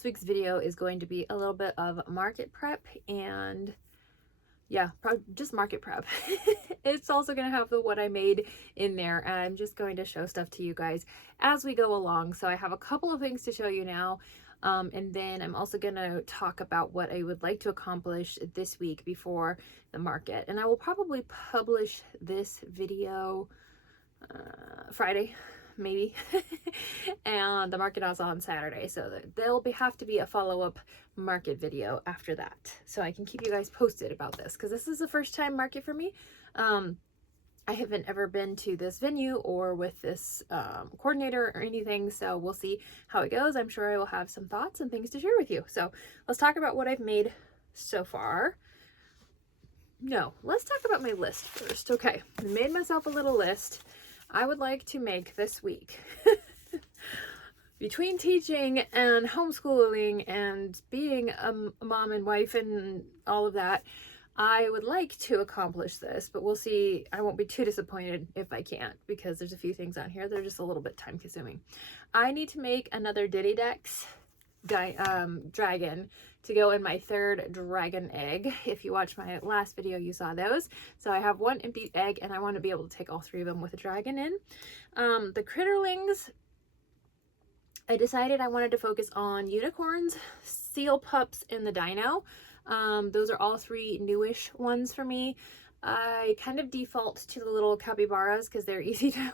this week's video is going to be a little bit of market prep and yeah, just market prep. It's also going to have the what I made in there, and I'm just going to show stuff to you guys as we go along. So I have a couple of things to show you now, and then I'm also going to talk about what I would like to accomplish this week before the market. And I will probably publish this video Friday, maybe. And the market is on Saturday, so there'll have to be a follow-up market video after that, so I can keep you guys posted about this, because this is the first time market for me. I haven't ever been to this venue or with this coordinator or anything, so we'll see how it goes. I'm sure I will have some thoughts and things to share with you. So let's talk about what I've made so far. No, let's talk about my list first. Okay, I made myself a little list I would like to make this week. Between teaching and homeschooling and being a mom and wife and all of that, I would like to accomplish this, but we'll see. I won't be too disappointed if I can't, because there's a few things on here that are just a little bit time consuming. I need to make another Diddy Dex dragon to go in my third dragon egg. If you watched my last video, you saw those. So I have one empty egg, and I want to be able to take all three of them with a dragon in. The Critterlings, I decided I wanted to focus on unicorns, seal pups, and the dino. Those are all three newish ones for me. I kind of default to the little capybaras because they're easy to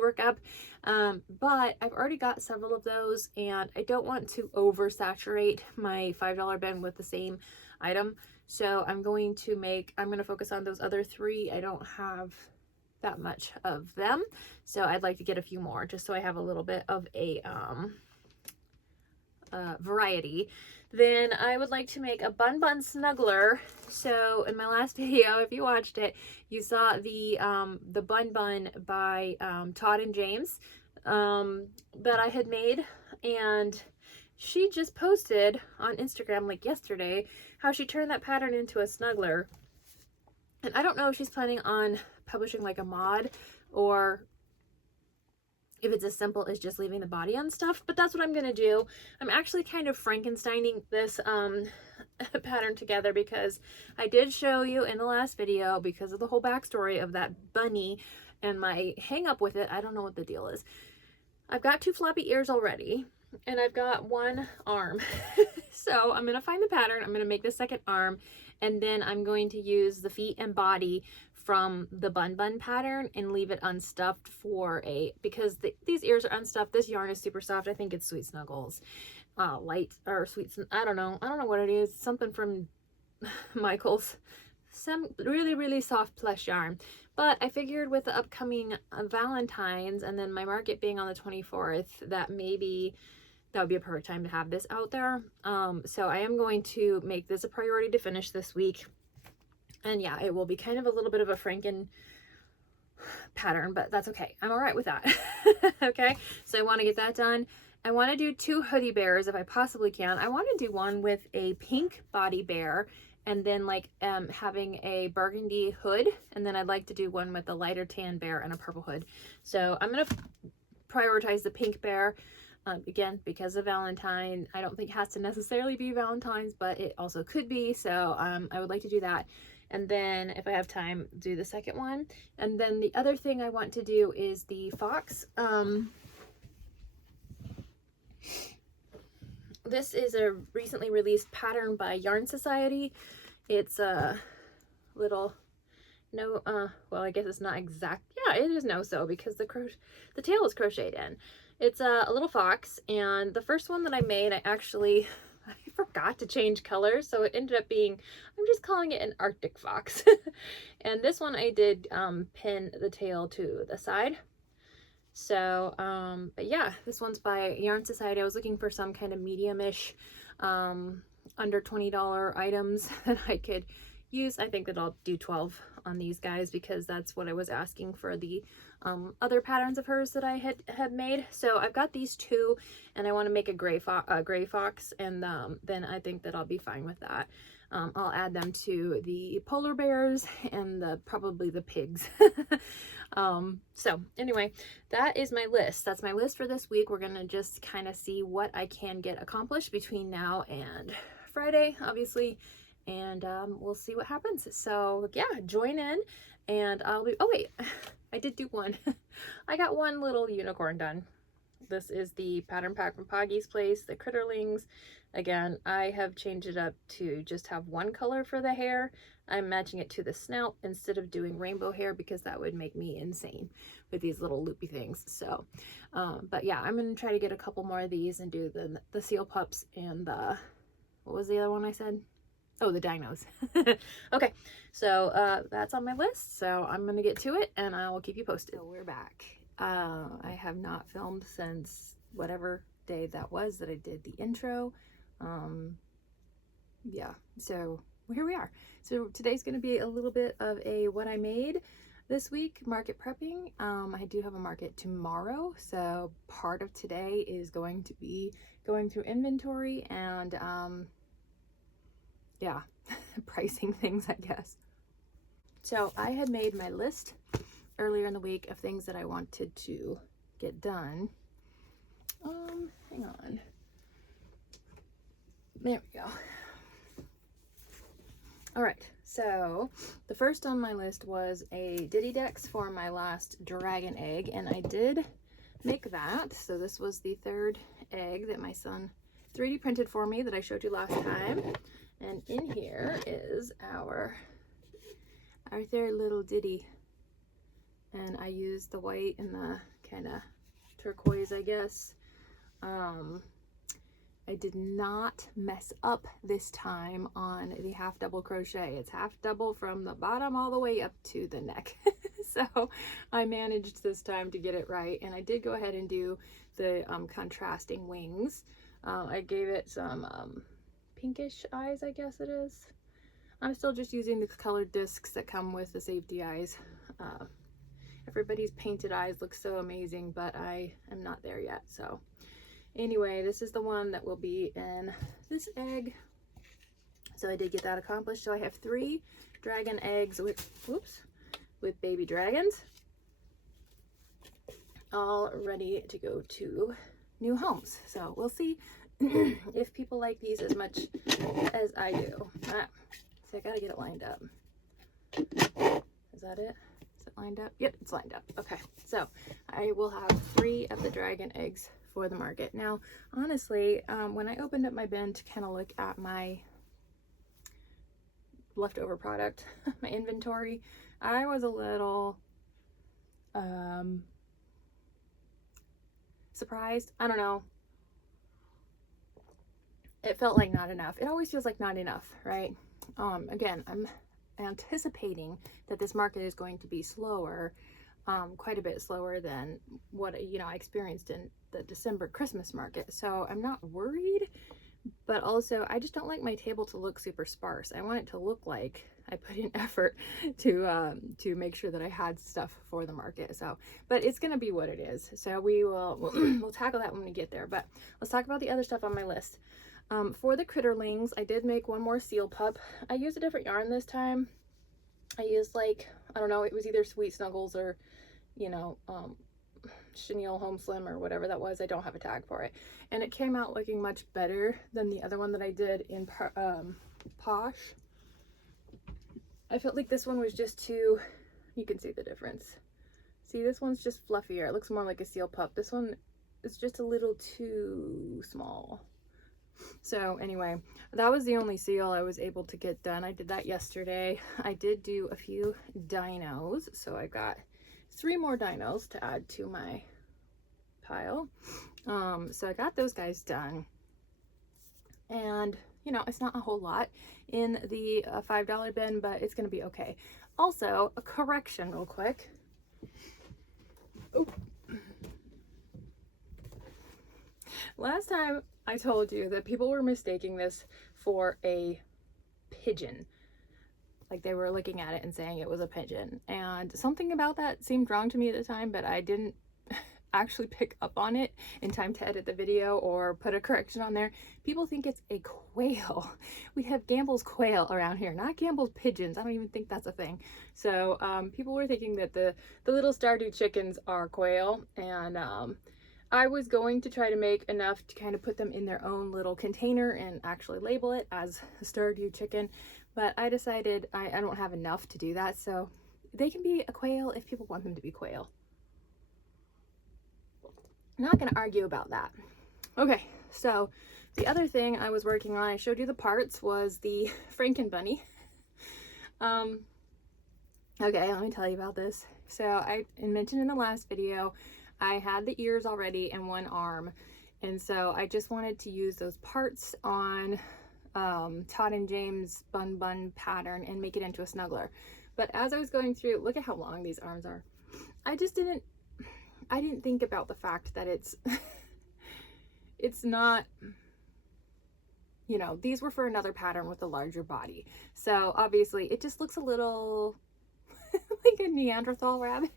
work up, but I've already got several of those, and I don't want to oversaturate my $5 bin with the same item. So I'm going to focus on those other three. I don't have that much of them, so I'd like to get a few more just so I have a little bit of a variety. Then I would like to make a Bun Bun Snuggler. So in my last video, if you watched it, you saw the Bun Bun by Todd and James that I had made, and she just posted on Instagram like yesterday how she turned that pattern into a snuggler. And I don't know if she's planning on publishing like a mod or if it's as simple as just leaving the body on stuff, but that's what I'm gonna do. I'm actually kind of Frankensteining this pattern together, because I did show you in the last video, because of the whole backstory of that bunny and my hang up with it. I don't know what the deal is. I've got two floppy ears already, and I've got one arm. So I'm gonna find the pattern, I'm gonna make the second arm, and then I'm going to use the feet and body from the Bun Bun pattern and leave it unstuffed because these ears are unstuffed. This yarn is super soft. I think it's Sweet Snuggles, light or sweet. I don't know what it is. Something from Michael's. Some really soft plush yarn. But I figured with the upcoming Valentine's and then my market being on the 24th, that maybe that would be a perfect time to have this out there. So I am going to make this a priority to finish this week. And yeah, it will be kind of a little bit of a Franken pattern, but that's okay. I'm all right with that. Okay, so I want to get that done. I want to do two hoodie bears if I possibly can. I want to do one with a pink body bear and then like having a burgundy hood, and then I'd like to do one with a lighter tan bear and a purple hood. So I'm going to prioritize the pink bear. Again, because of Valentine. I don't think it has to necessarily be Valentine's, but it also could be. So I would like to do that. And then if I have time, do the second one. And then the other thing I want to do is the fox. This is a recently released pattern by Yarn Society. It's a little well, I guess it's not exact. Yeah, it is no-sew because the tail is crocheted in. It's a little fox, and the first one that I made, I forgot to change colors, so it ended up being, I'm just calling it an Arctic fox. And this one I did pin the tail to the side. So, but yeah, this one's by Yarn Society. I was looking for some kind of medium-ish, under $20 items that I could use. I think that I'll do 12 on these guys because that's what I was asking for the other patterns of hers that I had made. So I've got these two, and I want to make a gray fox, and then I think that I'll be fine with that. I'll add them to the polar bears and probably the pigs. So anyway, that is my list. That's my list for this week. We're gonna just kind of see what I can get accomplished between now and Friday, obviously, and we'll see what happens. So yeah, join in, and I'll be, oh wait, I did do one. I got one little unicorn done. This is the pattern pack from Poggy's Place, the Critterlings. Again, I have changed it up to just have one color for the hair. I'm matching it to the snout instead of doing rainbow hair because that would make me insane with these little loopy things. So, but yeah, I'm going to try to get a couple more of these and do the seal pups and the, what was the other one I said? Oh, the dinos. Okay, so that's on my list. So I'm going to get to it and I will keep you posted. So we're back. I have not filmed since whatever day that was that I did the intro. Yeah, so here we are. So today's going to be a little bit of a what I made this week, market prepping. I do have a market tomorrow, so part of today is going to be going through inventory and yeah, pricing things, I guess. So I had made my list earlier in the week of things that I wanted to get done. Hang on. There we go. All right, so the first on my list was a Ditty Dex for my last dragon egg, and I did make that. So this was the third egg that my son 3D printed for me that I showed you last time. And in here is our third little ditty. And I used the white and the kind of turquoise, I guess. I did not mess up this time on the half double crochet. It's half double from the bottom all the way up to the neck. So I managed this time to get it right. And I did go ahead and do the contrasting wings. I gave it some pinkish eyes, I guess it is. I'm still just using the colored discs that come with the safety eyes. Everybody's painted eyes look so amazing, but I am not there yet. So anyway, this is the one that will be in this egg. So I did get that accomplished. So I have 3 dragon eggs with, whoops, with baby dragons, all ready to go to new homes. So we'll see if people like these as much as I do. So I gotta get it lined up. Is that it? Is it lined up? Yep, it's lined up. Okay, so I will have 3 of the dragon eggs for the market. Now, honestly, when I opened up my bin to kind of look at my leftover product, my inventory, I was a little surprised. I don't know. It felt like not enough. It always feels like not enough, right? Again, I'm anticipating that this market is going to be slower, quite a bit slower than what, you know, I experienced in the December Christmas market. So I'm not worried, but also I just don't like my table to look super sparse. I want it to look like I put in effort to make sure that I had stuff for the market. So, but it's gonna be what it is. So we'll tackle that when we get there. But let's talk about the other stuff on my list. For the Critterlings, I did make one more seal pup. I used a different yarn this time. I used, like, I don't know, it was either Sweet Snuggles or, you know, Chenille Home Slim or whatever that was. I don't have a tag for it. And it came out looking much better than the other one that I did in Posh. I felt like this one was just too, you can see the difference. See, this one's just fluffier. It looks more like a seal pup. This one is just a little too small. So anyway, that was the only seal I was able to get done. I did that yesterday. I did do a few dinos, so I got 3 more dinos to add to my pile. So I got those guys done, and you know, it's not a whole lot in the $5 bin, but it's gonna be okay. Also, a correction real quick. Oh. Last time I told you that people were mistaking this for a pigeon, Like they were looking at it and saying it was a pigeon. And something about that seemed wrong to me at the time, but I didn't actually pick up on it in time to edit the video or put a correction on there. People think it's a quail. We have Gamble's quail around here, not Gamble's pigeons. I don't even think that's a thing. So people were thinking that the little Stardew chickens are quail, and I was going to try to make enough to kind of put them in their own little container and actually label it as a Stardew chicken, but I decided I don't have enough to do that, so they can be a quail if people want them to be quail. I'm not going to argue about that. Okay, so the other thing I was working on, I showed you the parts, was the Franken bunny. Okay, let me tell you about this. So I mentioned in the last video, I had the ears already and one arm, and so I just wanted to use those parts on Todd and James bun pattern and make it into a snuggler. But as I was going through, look at how long these arms are. I didn't think about the fact that it's not, you know, these were for another pattern with a larger body. So obviously it just looks a little like a Neanderthal rabbit,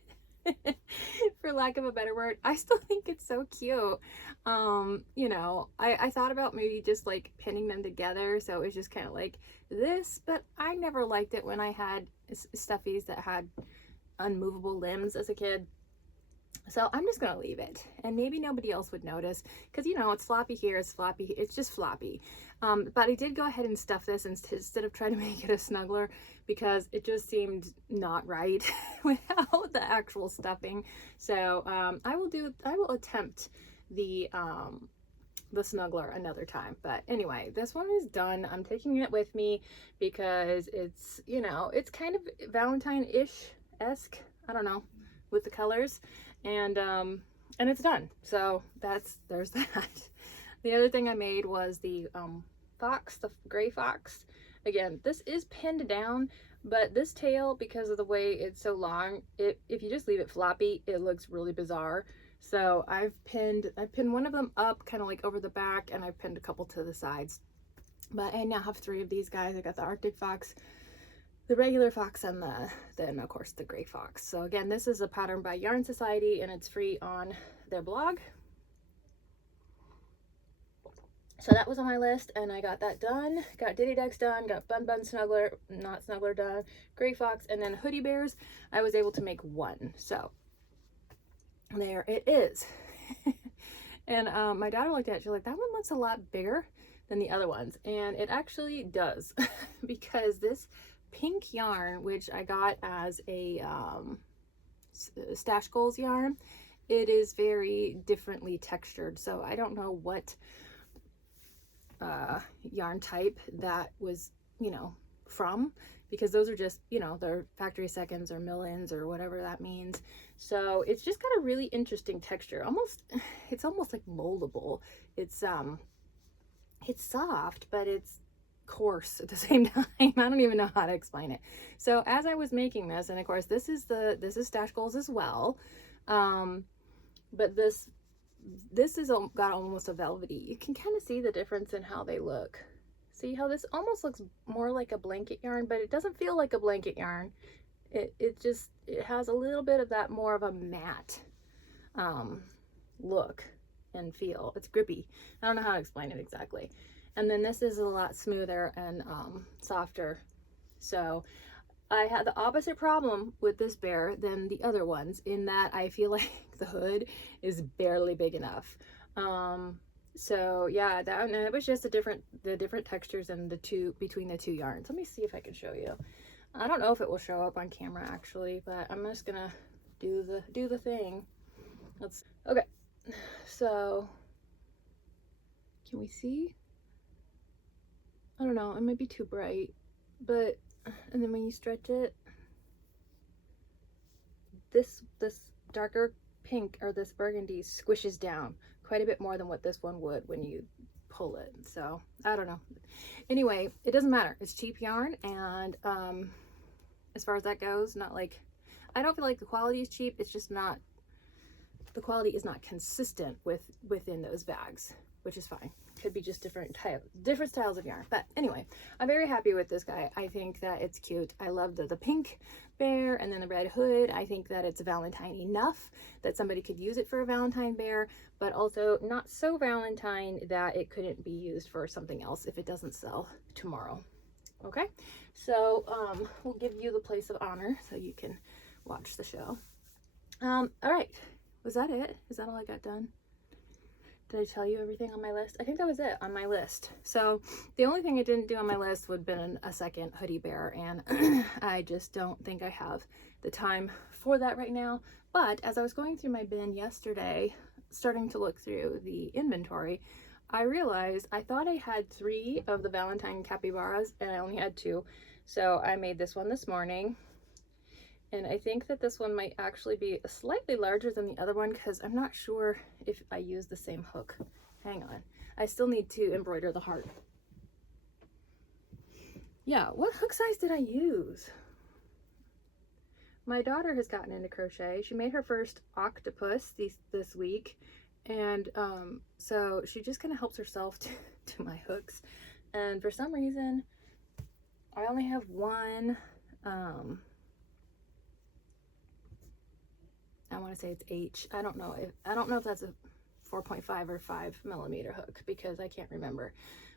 for lack of a better word. I still think it's so cute. You know, I thought about maybe just like pinning them together so it was just kind of like this, but I never liked it when I had stuffies that had unmovable limbs as a kid. So I'm just gonna leave it, and maybe nobody else would notice, because you know, it's floppy here, it's floppy, it's just floppy. But I did go ahead and stuff this instead of trying to make it a snuggler, because it just seemed not right without the actual stuffing. So I will attempt the snuggler another time. But anyway, this one is done. I'm taking it with me because it's, you know, it's kind of Valentine-ish-esque, I don't know, with the colors, and it's done. So there's that. The other thing I made was the fox, the gray fox. Again, this is pinned down, but this tail, because of the way it's so long, if you just leave it floppy, it looks really bizarre. So I've pinned one of them up kind of like over the back, and I've pinned a couple to the sides. But I now have 3 of these guys. I got the Arctic fox, the regular fox, and then of course the gray fox. So again, this is a pattern by Yarn Society, and it's free on their blog. So that was on my list, and I got that done. Got Diddy Ducks done, got Bun Snuggler, not Snuggler done, Gray Fox, and then Hoodie Bears. I was able to make 1. So there it is. And my daughter looked at it, she's like, that one looks a lot bigger than the other ones. And it actually does, because this pink yarn, which I got as a Stash Goals yarn, it is very differently textured. So I don't know what yarn type that was, you know, from, because those are just, you know, they're factory seconds or mill-ins or whatever that means. So it's just got a really interesting texture. It's almost like moldable. It's soft, but it's coarse at the same time. I don't even know how to explain it. So as I was making this, and of course this is Stash Goals as well, but this is got almost a velvety. You can kind of see the difference in how they look. See how this almost looks more like a blanket yarn, but it doesn't feel like a blanket yarn. It has a little bit of that more of a matte look and feel. It's grippy. I don't know how to explain it exactly. And then this is a lot smoother and softer. So I had the opposite problem with this bear than the other ones, in that I feel like the hood is barely big enough. So yeah, that was just the different textures and between the 2 yarns. Let me see if I can show you. I don't know if it will show up on camera actually, but I'm just gonna do the thing. Okay. So can we see? I don't know, it might be too bright, but, and then when you stretch it, this darker pink, or this burgundy, squishes down quite a bit more than what this one would when you pull it. So I don't know. Anyway, it doesn't matter. It's cheap yarn, and as far as that goes, not like, I don't feel like the quality is cheap. It's just not, the quality is not consistent within those bags, which is fine, could be just different styles of yarn. But anyway, I'm very happy with this guy. I think that it's cute. I love the pink bear and then the red hood. I think that it's Valentine enough that somebody could use it for a Valentine bear, but also not so Valentine that it couldn't be used for something else if it doesn't sell tomorrow. Okay, so we'll give you the place of honor so you can watch the show. All right, was that it? Is that all I got done? Did I tell you everything on my list? I think that was it on my list. So the only thing I didn't do on my list would have been a second hoodie bear, and I just don't think I have the time for that right now. But as I was going through my bin yesterday, starting to look through the inventory, I realized I thought I had 3 of the Valentine capybaras and I only had 2. So I made this one this morning. And I think that this one might actually be slightly larger than the other one because I'm not sure if I use the same hook. Hang on. I still need to embroider the heart. Yeah, what hook size did I use? My daughter has gotten into crochet. She made her first octopus this week. And so she just kind of helps herself to my hooks. And for some reason, I only have one. I want to say it's H. I don't know if that's a 4.5 or 5 millimeter hook because I can't remember.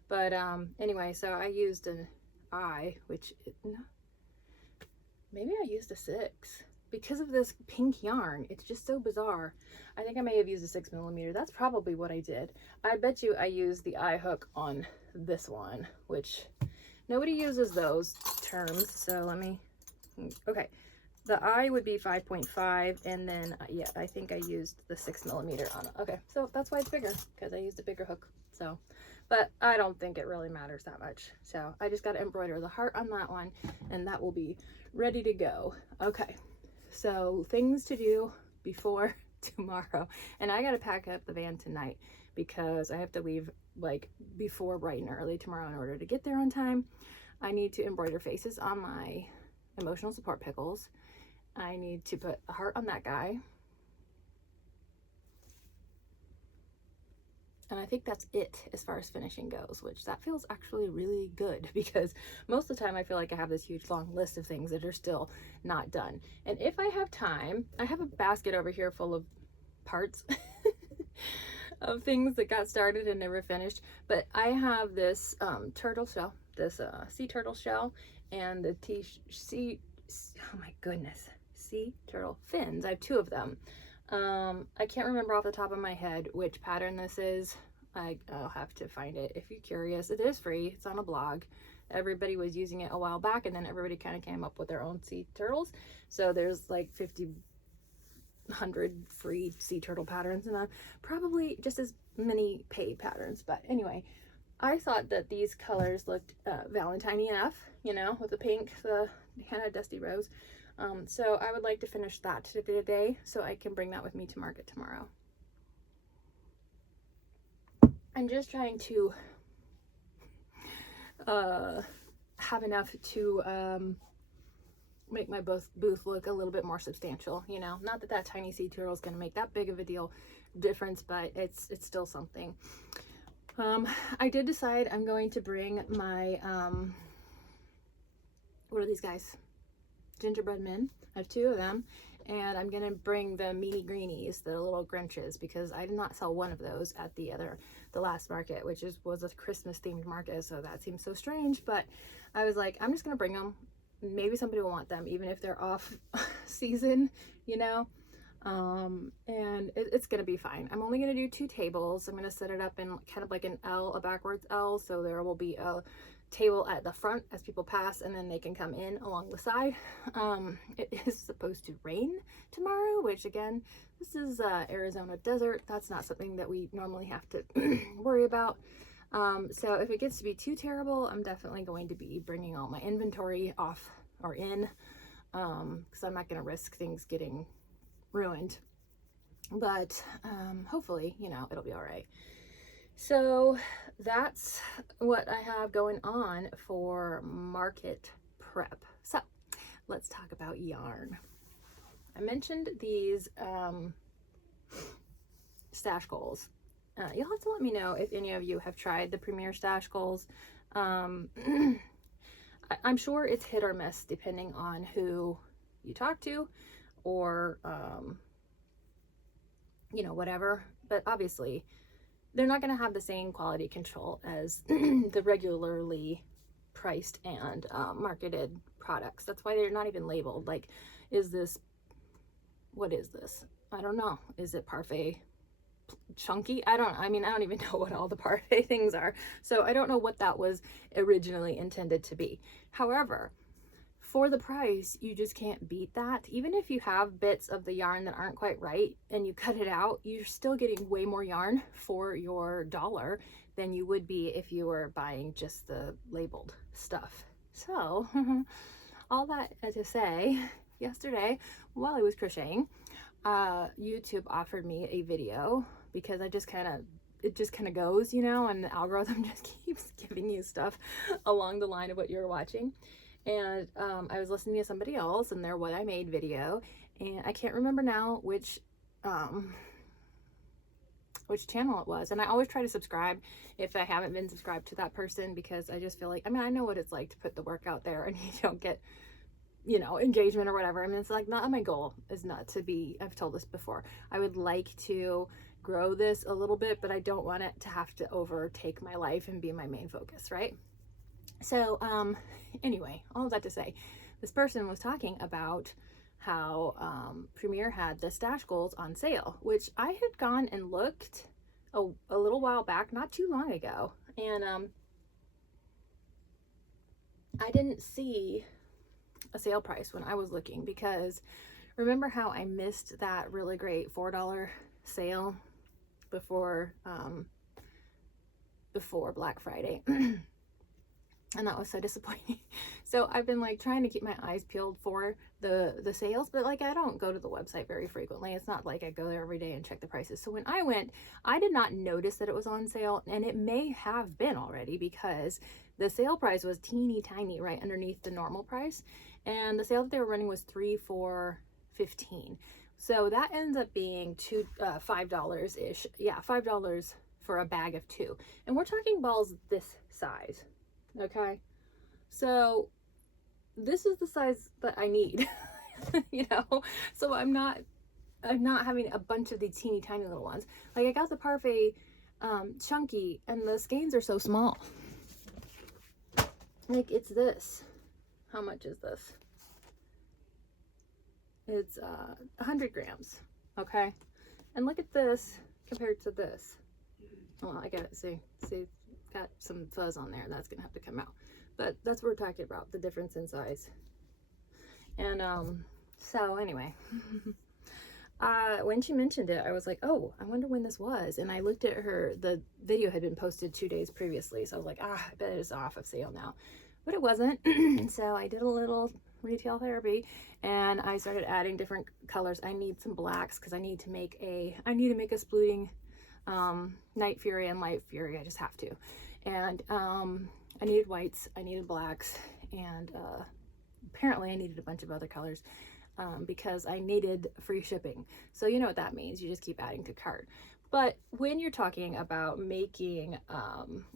But anyway, so I used an I, which maybe I used a 6 because of this pink yarn. It's just so bizarre. I think I may have used a 6 millimeter. That's probably what I did. I bet you I used the I hook on this one, which nobody uses those terms. So let me, okay. The I would be 5.5, and then yeah, I think I used the 6 millimeter on it. Okay, so that's why it's bigger, because I used a bigger hook. So, but I don't think it really matters that much. So I just got to embroider the heart on that one, and that will be ready to go. Okay, so things to do before tomorrow, and I got to pack up the van tonight because I have to leave like before bright and early tomorrow in order to get there on time. I need to embroider faces on my emotional support pickles. I need to put a heart on that guy. And I think that's it as far as finishing goes, which that feels actually really good because most of the time I feel like I have this huge long list of things that are still not done. And if I have time, I have a basket over here full of parts of things that got started and never finished. But I have this turtle shell, this sea turtle shell, and the oh my goodness, sea turtle fins. I have 2 of them. I can't remember off the top of my head which pattern this is. I'll have to find it if you're curious. It is free. It's on a blog. Everybody was using it a while back, and then everybody kind of came up with their own sea turtles. So there's like 100 free sea turtle patterns, and probably just as many paid patterns. But anyway, I thought that these colors looked Valentine-y enough, you know, with the pink, the kind of dusty rose. So I would like to finish that today so I can bring that with me to market tomorrow. I'm just trying to have enough to make my booth look a little bit more substantial, you know. Not that that tiny sea turtle is going to make that big of a difference, but it's still something. I did decide I'm going to bring my what are these guys? Gingerbread men. I have 2 of them, and I'm gonna bring the meanie greenies, the little Grinches, because I did not sell one of those at the last market, which was a Christmas themed market, so that seems so strange. But I was like, I'm just gonna bring them. Maybe somebody will want them, even if they're off season, you know. And it's gonna be fine. I'm only gonna do 2 tables. I'm gonna set it up in kind of like an L, a backwards L, so there will be a table at the front as people pass, and then they can come in along the side. It is supposed to rain tomorrow, which again, this is Arizona desert. That's not something that we normally have to worry about. So if it gets to be too terrible, I'm definitely going to be bringing all my inventory off or in, because I'm not going to risk things getting ruined. But hopefully, you know, it'll be all right. So that's what I have going on for market prep. So let's talk about yarn. I mentioned these stash goals, You'll have to let me know if any of you have tried the Premier Stash Goals. I'm sure it's hit or miss depending on who you talk to, or you know, whatever. But obviously they're not going to have the same quality control as the regularly priced and marketed products. That's why they're not even labeled. Like, is this, what is this? I don't know. Is it parfait chunky? I don't even know what all the parfait things are. So I don't know what that was originally intended to be. However, for the price, you just can't beat that. Even if you have bits of the yarn that aren't quite right and you cut it out, you're still getting way more yarn for your dollar than you would be if you were buying just the labeled stuff. So all that to say, yesterday while I was crocheting, YouTube offered me a video, because it just kind of goes, you know, and the algorithm just keeps giving you stuff along the line of what you're watching. And I was listening to somebody else and their What I Made video, and I can't remember now which channel it was. And I always try to subscribe if I haven't been subscribed to that person, because I just feel like, I mean, I know what it's like to put the work out there and you don't get, you know, engagement or whatever. I mean, it's like, not my goal is not to be, I've told this before, I would like to grow this a little bit, but I don't want it to have to overtake my life and be my main focus, right? So anyway, all of that to say, this person was talking about how Premier had the Stash Goals on sale, which I had gone and looked a little while back, not too long ago, and I didn't see a sale price when I was looking, because remember how I missed that really great $4 sale before Black Friday? And that was so disappointing. So I've been like trying to keep my eyes peeled for the sales, but like I don't go to the website very frequently. It's not like I go there every day and check the prices. So when I went, I did not notice that it was on sale, and it may have been already, because the sale price was teeny tiny right underneath the normal price, and the sale that they were running was $3 for $15. So that ends up being $5 ish. Yeah, $5 for a bag of 2, and we're talking balls this size. Okay, so this is the size that I need, you know, so I'm not having a bunch of these teeny tiny little ones. Like, I got the parfait chunky, and the skeins are so small. Like, it's this. How much is this? It's 100 grams. Okay, and look at this compared to this. Well, I gotta see got some fuzz on there, that's gonna have to come out, but that's what we're talking about, the difference in size. And so anyway, when she mentioned it, I was like, oh, I wonder when this was, and I looked at the video had been posted 2 days previously, so I was like, I bet it's off of sale now, but it wasn't. So I did a little retail therapy, and I started adding different colors. I need some blacks, because I need to make a splooting Night Fury and Light Fury. I just have to. And I needed whites, I needed blacks, and apparently I needed a bunch of other colors, because I needed free shipping. So you know what that means, you just keep adding to cart. But when you're talking about making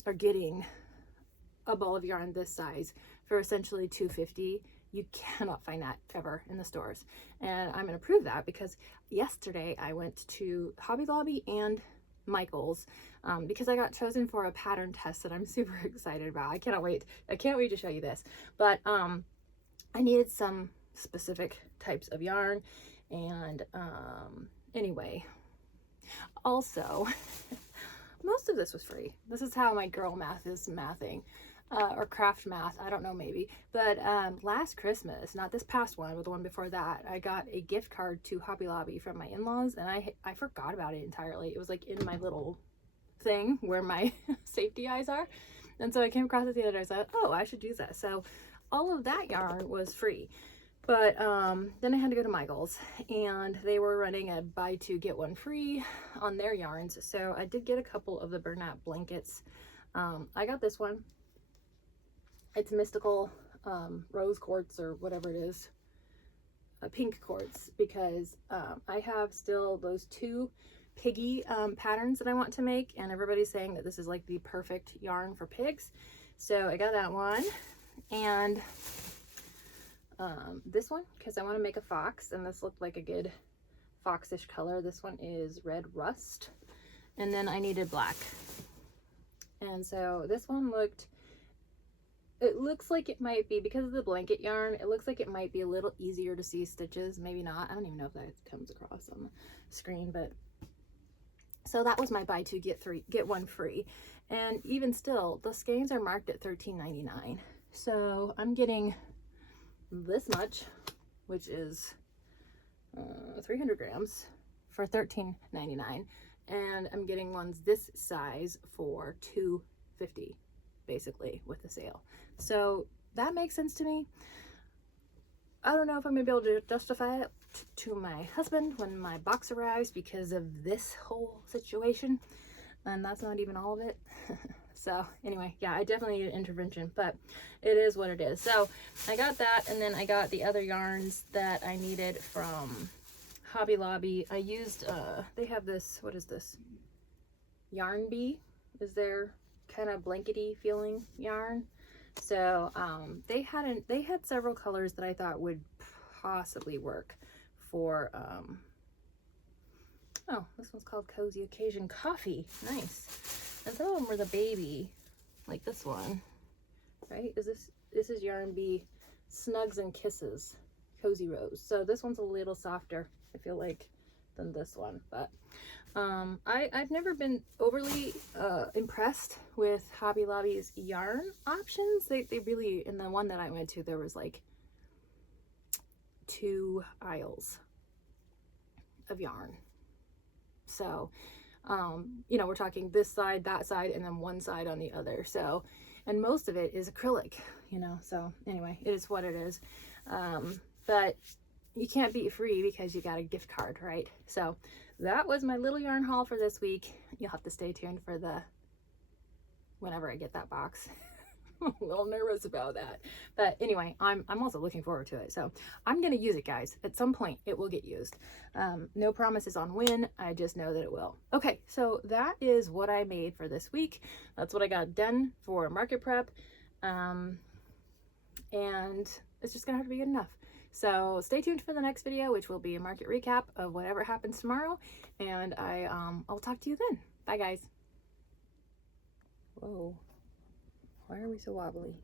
or getting a ball of yarn this size for essentially $2.50, you cannot find that ever in the stores. And I'm going to prove that, because yesterday I went to Hobby Lobby and Michael's, because I got chosen for a pattern test that I'm super excited about. I can't wait to show you this. But I needed some specific types of yarn, and anyway, also most of this was free. This is how my girl math is mathing, or craft math, I don't know, maybe. But last Christmas, not this past one, but the one before that, I got a gift card to Hobby Lobby from my in-laws, and I forgot about it entirely. It was like in my little thing where my safety eyes are, and so I came across it the other day. I said, oh, I should use that. So all of that yarn was free. But then I had to go to Michael's, and they were running a buy 2 get 1 free on their yarns. So I did get a couple of the Bernat blankets. I got this one. It's mystical rose quartz, or whatever it is, pink quartz, because I have still those 2 piggy patterns that I want to make, and everybody's saying that this is like the perfect yarn for pigs. So I got that one, and this one because I want to make a fox, and this looked like a good foxish color. This one is red rust, and then I needed black, and so this one it looks like it might be, because of the blanket yarn, it looks like it might be a little easier to see stitches, maybe not. I don't even know if that comes across on the screen, but so that was my buy two get one free. And even still, the skeins are marked at $13.99, so I'm getting this much, which is 300 grams for $13.99, and I'm getting ones this size for $2.50 basically with the sale. So that makes sense to me. I don't know if I'm gonna be able to justify it to my husband when my box arrives because of this whole situation, and that's not even all of it. So anyway, yeah, I definitely need an intervention, but it is what it is. So I got that, and then I got the other yarns that I needed from Hobby Lobby. I used they have this, what is this, Yarn Bee is their kind of blankety feeling yarn. So they had several colors that I thought would possibly work for oh, this one's called Cozy Occasion Coffee. Nice. And some of them were the baby, like this one, right? This is Yarn Bee Snugs and Kisses Cozy Rose. So this one's a little softer, I feel like, than this one, but I've never been overly impressed with Hobby Lobby's yarn options. They really, in the one that I went to, there was like 2 aisles of yarn. So you know, we're talking this side, that side, and then one side on the other. So, and most of it is acrylic, you know, so anyway, it is what it is. But you can't beat free because you got a gift card, right? So that was my little yarn haul for this week. You'll have to stay tuned for whenever I get that box. I'm a little nervous about that, but anyway, I'm also looking forward to it. So I'm gonna use it, guys. At some point it will get used. No promises on when, I just know that it will. Okay, so that is what I made for this week. That's what I got done for market prep, and it's just gonna have to be good enough. So stay tuned for the next video, which will be a market recap of whatever happens tomorrow, and I'll talk to you then. Bye, guys. Whoa. Why are we so wobbly?